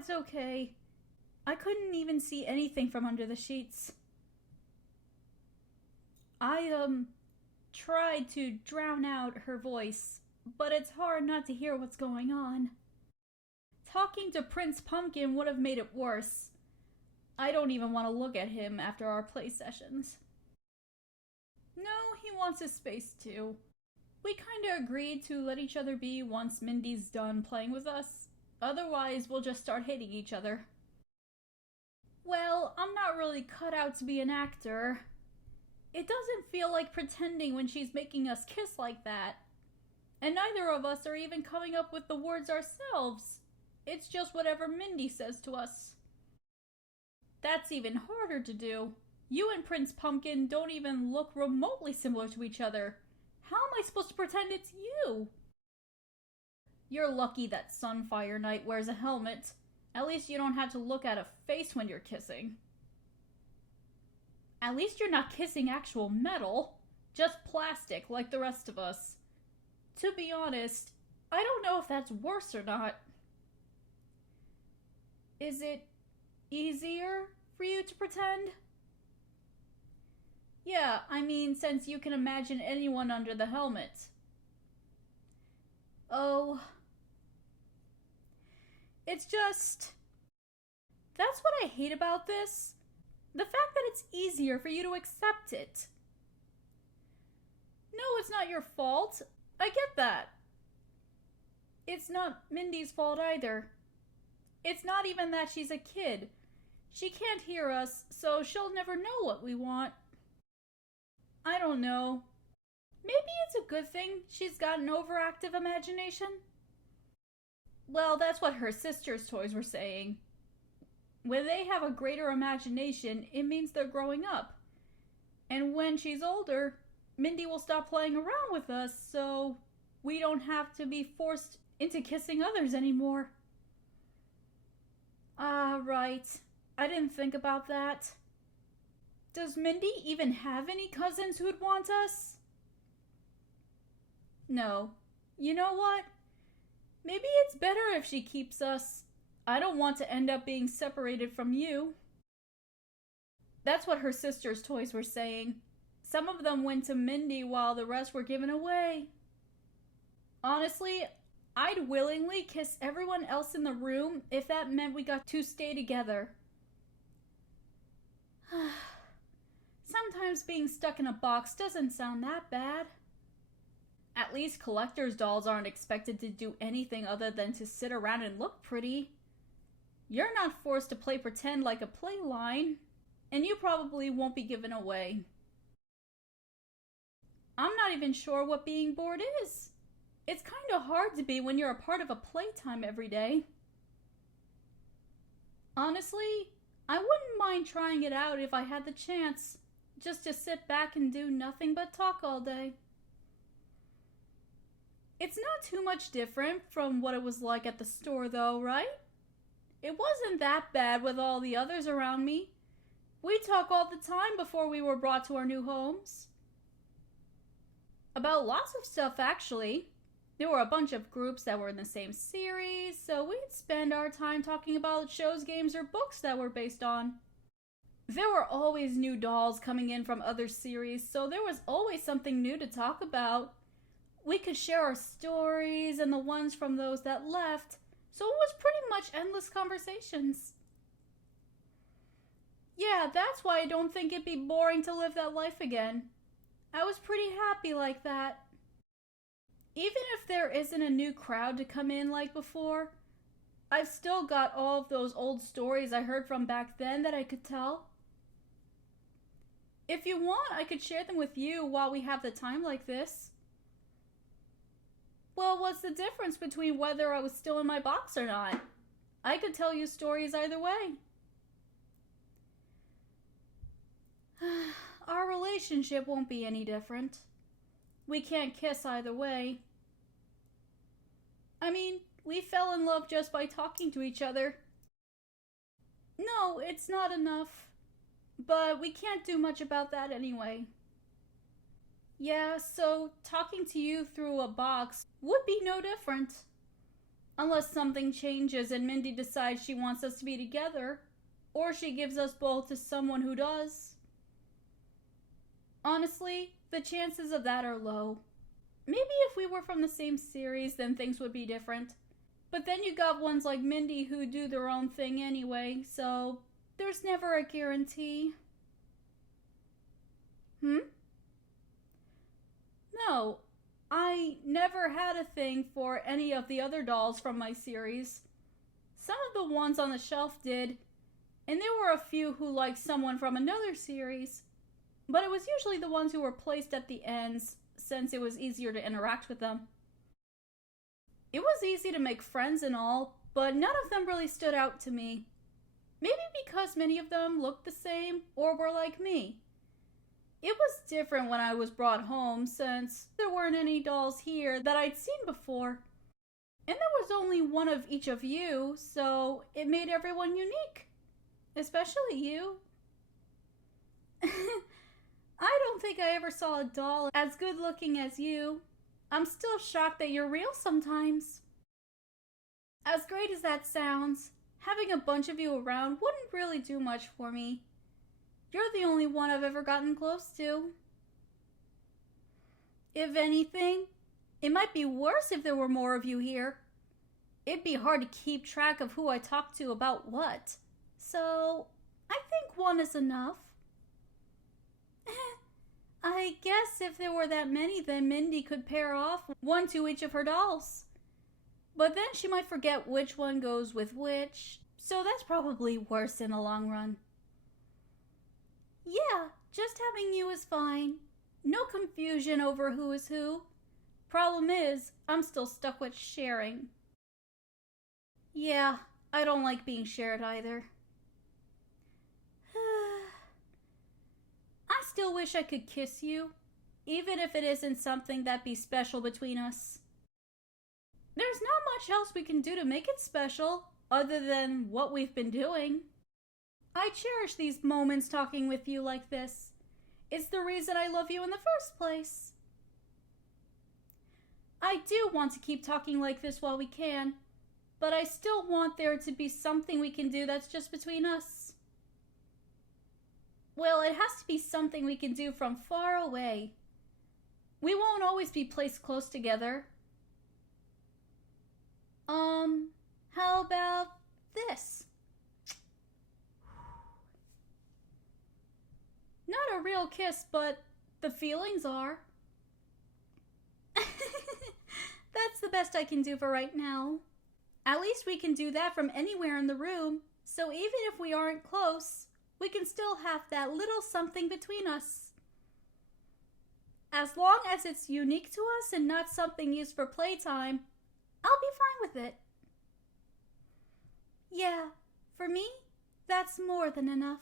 it's okay. I couldn't even see anything from under the sheets. I, tried to drown out her voice, but it's hard not to hear what's going on. Talking to Prince Pumpkin would have made it worse. I don't even want to look at him after our play sessions. No, he wants his space too. We kinda agreed to let each other be once Mindy's done playing with us. Otherwise, we'll just start hating each other. Well, I'm not really cut out to be an actor. It doesn't feel like pretending when she's making us kiss like that. And neither of us are even coming up with the words ourselves. It's just whatever Mindy says to us. That's even harder to do. You and Prince Pumpkin don't even look remotely similar to each other. How am I supposed to pretend it's you? You're lucky that Sunfire Knight wears a helmet. At least you don't have to look at a face when you're kissing. At least you're not kissing actual metal, just plastic like the rest of us. To be honest, I don't know if that's worse or not. Is it easier for you to pretend? Yeah, I mean, since you can imagine anyone under the helmet. Oh. It's just... That's what I hate about this. The fact that it's easier for you to accept it. No, it's not your fault. I get that. It's not Mindy's fault either. It's not even that she's a kid. She can't hear us, so she'll never know what we want. I don't know. Maybe it's a good thing she's got an overactive imagination. Well, that's what her sister's toys were saying. When they have a greater imagination, it means they're growing up. And when she's older, Mindy will stop playing around with us, so we don't have to be forced into kissing others anymore. Ah, right. I didn't think about that. Does Mindy even have any cousins who'd want us? No. You know what? Maybe it's better if she keeps us. I don't want to end up being separated from you. That's what her sister's toys were saying. Some of them went to Mindy while the rest were given away. Honestly, I'd willingly kiss everyone else in the room if that meant we got to stay together. Sometimes being stuck in a box doesn't sound that bad. At least collector's dolls aren't expected to do anything other than to sit around and look pretty. You're not forced to play pretend like a play line, and you probably won't be given away. I'm not even sure what being bored is. It's kinda hard to be when you're a part of a playtime every day. Honestly, I wouldn't mind trying it out if I had the chance, just to sit back and do nothing but talk all day. It's not too much different from what it was like at the store though, right? It wasn't that bad with all the others around me. We talk all the time before we were brought to our new homes. About lots of stuff, actually. There were a bunch of groups that were in the same series, so we'd spend our time talking about shows, games, or books that were based on. There were always new dolls coming in from other series, so there was always something new to talk about. We could share our stories and the ones from those that left, so it was pretty much endless conversations. Yeah, that's why I don't think it'd be boring to live that life again. I was pretty happy like that. Even if there isn't a new crowd to come in like before, I've still got all of those old stories I heard from back then that I could tell. If you want, I could share them with you while we have the time like this. Well, what's the difference between whether I was still in my box or not? I could tell you stories either way. Our relationship won't be any different. We can't kiss either way. I mean, we fell in love just by talking to each other. No, it's not enough. But we can't do much about that anyway. Yeah, so talking to you through a box would be no different. Unless something changes and Mindy decides she wants us to be together, or she gives us both to someone who does. Honestly, the chances of that are low. Maybe if we were from the same series, then things would be different. But then you got ones like Mindy who do their own thing anyway, so there's never a guarantee. No, I never had a thing for any of the other dolls from my series. Some of the ones on the shelf did, and there were a few who liked someone from another series, but it was usually the ones who were placed at the ends, since it was easier to interact with them. It was easy to make friends and all, but none of them really stood out to me. Maybe because many of them looked the same or were like me. It was different when I was brought home, since there weren't any dolls here that I'd seen before. And there was only one of each of you, so it made everyone unique. Especially you. I don't think I ever saw a doll as good looking as you. I'm still shocked that you're real sometimes. As great as that sounds, having a bunch of you around wouldn't really do much for me. You're the only one I've ever gotten close to. If anything, it might be worse if there were more of you here. It'd be hard to keep track of who I talk to about what. So, I think one is enough. I guess if there were that many, then Mindy could pair off one to each of her dolls. But then she might forget which one goes with which, so that's probably worse in the long run. Yeah, just having you is fine. No confusion over who is who. Problem is, I'm still stuck with sharing. Yeah, I don't like being shared either. I still wish I could kiss you, even if it isn't something that'd be special between us. There's not much else we can do to make it special, other than what we've been doing. I cherish these moments talking with you like this. It's the reason I love you in the first place. I do want to keep talking like this while we can, but I still want there to be something we can do that's just between us. Well, it has to be something we can do from far away. We won't always be placed close together. How about this? Not a real kiss, but the feelings are. That's the best I can do for right now. At least we can do that from anywhere in the room, so even if we aren't close, we can still have that little something between us. As long as it's unique to us and not something used for playtime, I'll be fine with it. Yeah, for me, that's more than enough.